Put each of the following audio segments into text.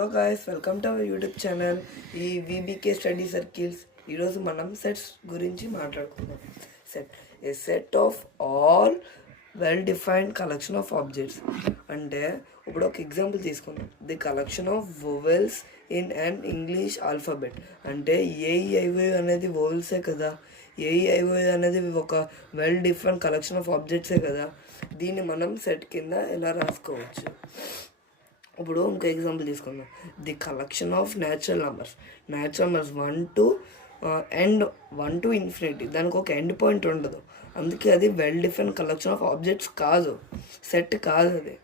Hello guys, welcome to our YouTube channel ఈ VBK study circles. ఈరోజు మనం sets గురించి మాట్లాడుకుందాం. A set of all well defined collection of objects. అంటే ఇప్పుడు ఒక ఎగ్జాంపుల్ తీసుకుందాం. The collection of vowels in an English alphabet. అంటే ఏఈఐఓ అనేది వోవెల్సే కదా. ఏఈఐఓ అనేది ఒక వెల్ డిఫైన్డ్ కలెక్షన్ ఆఫ్ ఆబ్జెక్ట్సే కదా. దీన్ని మనం సెట్ కింద ఎలా రాసుకోవచ్చు. ఇప్పుడు ఇంకో ఎగ్జాంపుల్ తీసుకుందాం. The collection of natural numbers 1 to infinity. దానికి ఒక ఎండ్ పాయింట్ ఉండదు, అందుకే అది well define collection of objects కాదు, సెట్ కాదు అది.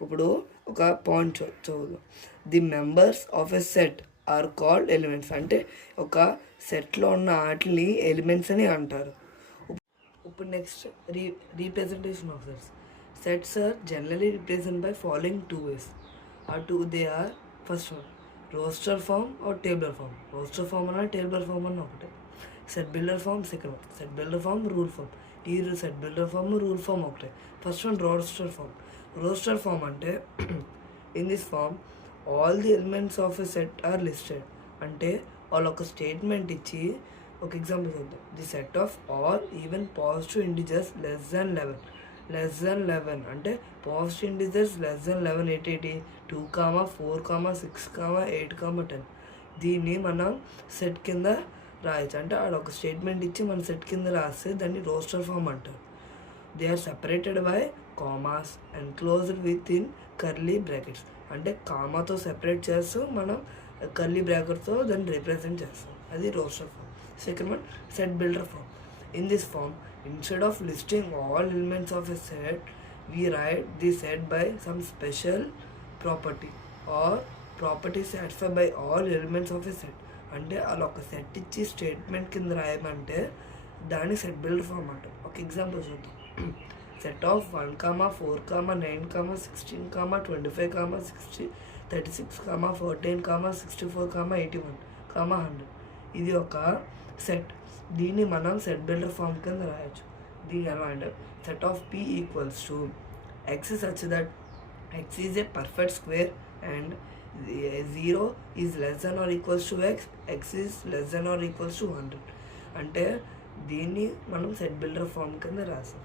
ఇప్పుడు ఒక పాయింట్ చదువుదాం. The members of a set are called elements. అంటే ఒక సెట్లో ఉన్న వాటిని ఎలిమెంట్స్ అని అంటారు. ఇప్పుడు next representation of sets. Sets are generally represented by following two ways. They are first one, roster form or tabular form. Roster form and tabular form and okate. Set builder form second one. Set builder form rule form. Set builder form rule form okate. First one roster form. Roster form ante in this form all the elements of a set are listed. Ante all oka statement ichi oka example cheddam. The set of all even positive integers less than 11 అంటే positive integers less than 11 ఏంటి 2, 4, 6, 8, 10. దీన్ని మనం set కింద రాయచ్చు. అంటే ఆడ ఒక statement ఇచ్చి మన సెట్ కింద రాస్తే దాన్ని రోస్టర్ ఫామ్ అంటారు. They are separated by commas and closed with in curly brackets. అంటే కామాతో సెపరేట్ చేస్తూ మనం కర్లీ బ్రాకెట్తో దాన్ని రిప్రజెంట్ చేస్తాం. అది roster form. Second one set builder form. In this form, instead of listing all elements of a set, we write the set by some special property or property satisfied by all elements of a set. అంటే అలా ఒక set ఇచ్చి statement కింద రాయమంటే దాన్ని set builder form అంటాం. ఒక example చూద్దాం. Set of 1, 4, 9, 16, 25, 60, 36, 14, 64, 81, 100. ఇది ఒక సెట్. దీన్ని మనం సెట్ బిల్డర్ ఫామ్ కింద రాయొచ్చు. దీని ఎలా అంటే set of p equals to x such that x is a perfect square and 0 is less than or equals to x is less than or equals to 100. అంటే దీన్ని మనం సెట్ బిల్డర్ ఫామ్ కింద రాసాం.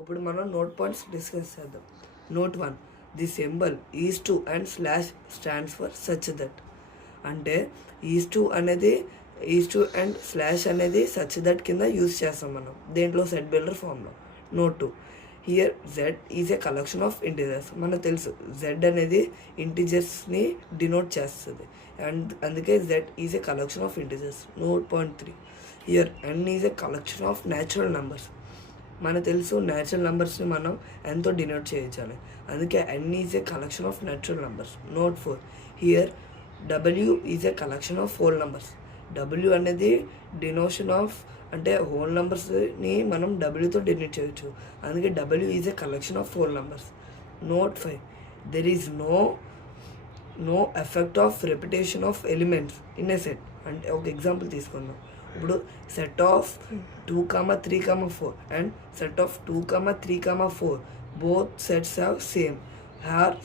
ఇప్పుడు మనం నోట్ పాయింట్స్ డిస్కస్ చేద్దాం. Note 1, the symbol is to and slash stands for such that. అంటే is to and slash అనేది సచ్ దట్ కింద యూజ్ చేస్తాం మనం దేంట్లో సెట్ బిల్డర్ ఫామ్లో. Note 2, here Z is a collection of integers. మనకు తెలుసు జెడ్ అనేది ఇంటిజర్స్ని డినోట్ చేస్తుంది అండ్ అందుకే Z is a collection of integers. Note point 3, here N is a collection of natural numbers. మనకు తెలుసు న్యాచురల్ నెంబర్స్ని మనం ఎంతో డినోట్ చేయించాలి, అందుకే N is a collection of natural numbers. Note 4, here W is a collection of whole numbers. W అనేది డినోషన్ of అంటే whole నెంబర్స్ని మనం డబ్ల్యూతో డినోట్ చేయొచ్చు, అందుకే W is a collection of whole numbers. Note 5, there is no effect of repetition of elements in a set. అంటే ఒక example తీసుకుందాం. ఇప్పుడు set of 2, 3, 4 and set of 2, 3, 4 both sets are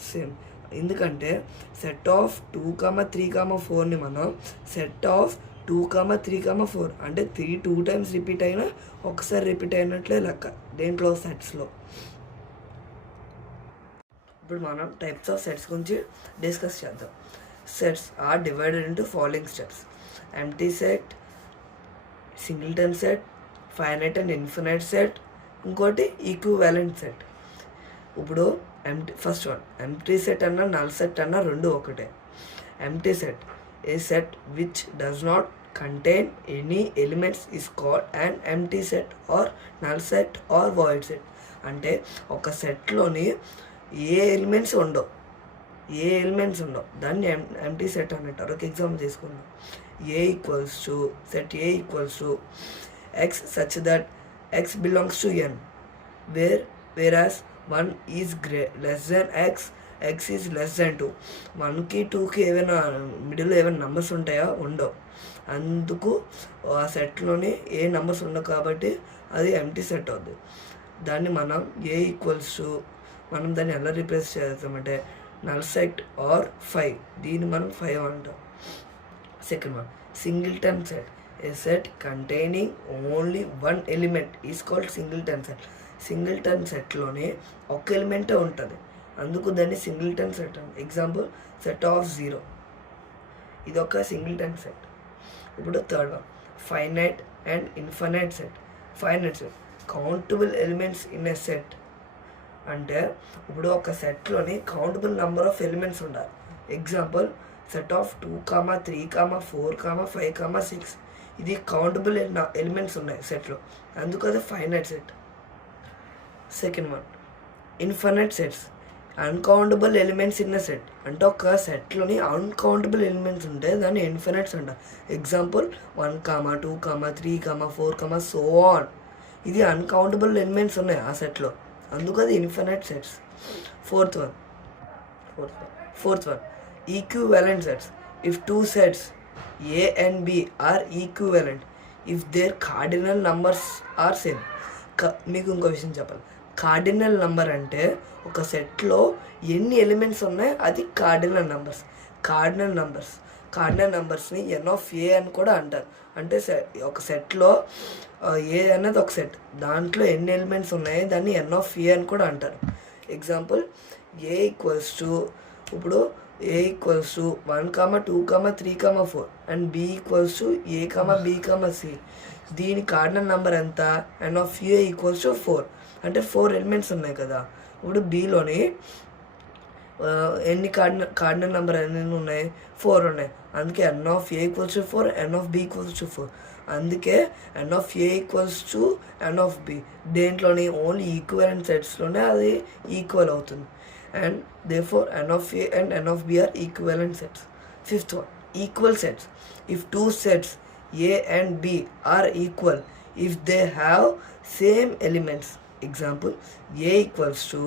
same. ఎందుకంటే set of 2, 3, 4ని మనం set of 2, 3, 4 అంటే 3 2 times repeat అయినా ఒకసారి రిపీట్ అయినట్లే లెక్క దేంట్లో సెట్స్లో. ఇప్పుడు మనం టైప్స్ ఆఫ్ సెట్స్ గురించి డిస్కస్ చేద్దాం. Sets are divided into following steps. Empty set, singleton set, finite and infinite set, ఇంకోటి ఈక్వివాలెంట్ సెట్. ఇప్పుడు ఫస్ట్ వన్ ఎంప్టీ సెట్ అన్న నల్ సెట్ అన్న రెండు ఒకటే. Empty set, a set which does not contain any elements is called and empty set or null set or void set. అంటే ఒక సెట్లోని ఏ elements ఉండవు దాన్ని ఎంప్టీ సెట్ అని అంటారు. ఒక ఎగ్జాంపుల్ తీసుకుందాం. Set A equals to x such that x belongs to N whereas 1 is less than x is less than 2. 1కి 2కి ఏమైనా మిడిల్లో ఏమైనా నెంబర్స్ ఉంటాయా? ఉండవు. అందుకు ఆ సెట్లోని ఏ నెంబర్స్ ఉండవు కాబట్టి అది ఎంప్టీ సెట్ అవుతుంది. దాన్ని మనం ఏ ఈక్వల్స్ టు మనం దాన్ని ఎలా రీప్లేస్ చేస్తామంటే నల్ సెట్ ఆర్ 5, దీన్ని మనం 5 అంటాం. Second one, singleton set. A set containing only one element is called singleton set. Singleton సెట్లోనే ఒక ఎలిమెంటే ఉంటుంది, అందుకు దాన్ని సింగిల్టన్ సెట్ అంటాం. ఎగ్జాంపుల్ సెట్ ఆఫ్ 0, ఇదొక సింగిల్టన్ సెట్. ఇప్పుడు third one, finite and infinite set. Finite set, countable elements in a set. అంటే ఇప్పుడు ఒక సెట్లోని కౌంటబుల్ నెంబర్ ఆఫ్ ఎలిమెంట్స్ ఉండాలి. ఎగ్జాంపుల్ సెట్ ఆఫ్ 2, 3, 4, 5, 6, ఇది కౌంటబుల్ ఎలిమెంట్స్ ఉన్నాయి సెట్లో, అందుకు అది finite set. Second one, infinite sets. Uncountable elements in a set. అంటే ఒక సెట్లోని అన్కౌంటబుల్ ఎలిమెంట్స్ ఉంటే దాన్ని ఇన్ఫైనైట్స్ అంటారు. ఎగ్జాంపుల్ 1, 2, 3, 4, సో ఆన్, ఇది అన్కౌంటబుల్ ఎలిమెంట్స్ ఉన్నాయి ఆ సెట్లో, అందుకు అది infinite sets. Fourth one, equivalent sets. If two sets A and B are equivalent if their cardinal numbers are same. మీకు ఇంకో విషయం చెప్పాలి. కార్డినల్ నెంబర్ అంటే ఒక సెట్లో ఎన్ని ఎలిమెంట్స్ ఉన్నాయో అది కార్డినల్ నెంబర్స్. కార్డినల్ నెంబర్స్ని N(A) అని కూడా అంటారు. అంటే ఒక సెట్లో ఏ అనేది ఒక సెట్, దాంట్లో ఎన్ని ఎలిమెంట్స్ ఉన్నాయో దాన్ని N(A) అని కూడా అంటారు. ఎగ్జాంపుల్ A ఈక్వల్స్ టు, ఇప్పుడు A equals to 1, 2, 3, 4 and B equals to A, B, C. దీని కార్డినల్ నెంబర్ ఎంత? N(A) equals to 4. అంటే 4 ఎలిమెంట్స్ ఉన్నాయి కదా. ఇప్పుడు Bలోని ఎన్ని కార్డినల్ నెంబర్ ఎన్ని ఉన్నాయి? 4 ఉన్నాయి. అందుకే N(A) equals to 4, N(B) equals to 4. అందుకే N(A) ఈక్వల్స్ టు N(B). దేంట్లోని ఓన్లీ ఈక్వలెంట్ సెట్స్లోనే అది ఈక్వల్ అవుతుంది. And therefore N(A) and N(B) are equivalent sets. Fifth one, equal sets. If two sets A and B are equal if they have same elements. Example A equals to,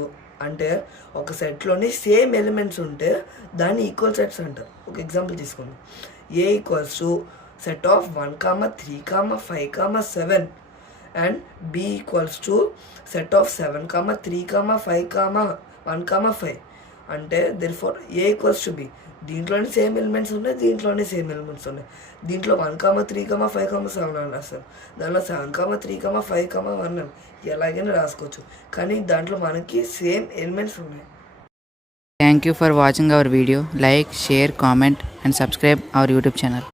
అంటే ఒక సెట్లోని same elements ఉంటే దాన్ని equal sets అంటారు. ఒక example తీసుకుందాం. A equals to set of 1, 3, 5, 7 and B equals to set of 7, 3, 5, 1, 5. అంటే therefore A equals to B. దీంట్లోనే same elements ఉన్నాయి, దీంట్లోనే సేమ్ ఎలిమెంట్స్ ఉన్నాయి. దీంట్లో 1, 3, 5, 7 అని రాస్తారు, దాంట్లో 7, 3, 5, 1 ఎలాగైనా రాసుకోవచ్చు, కానీ దాంట్లో మనకి సేమ్ ఎలిమెంట్స్ ఉన్నాయి. Thank you for watching our video. Like, share, comment and subscribe our YouTube channel.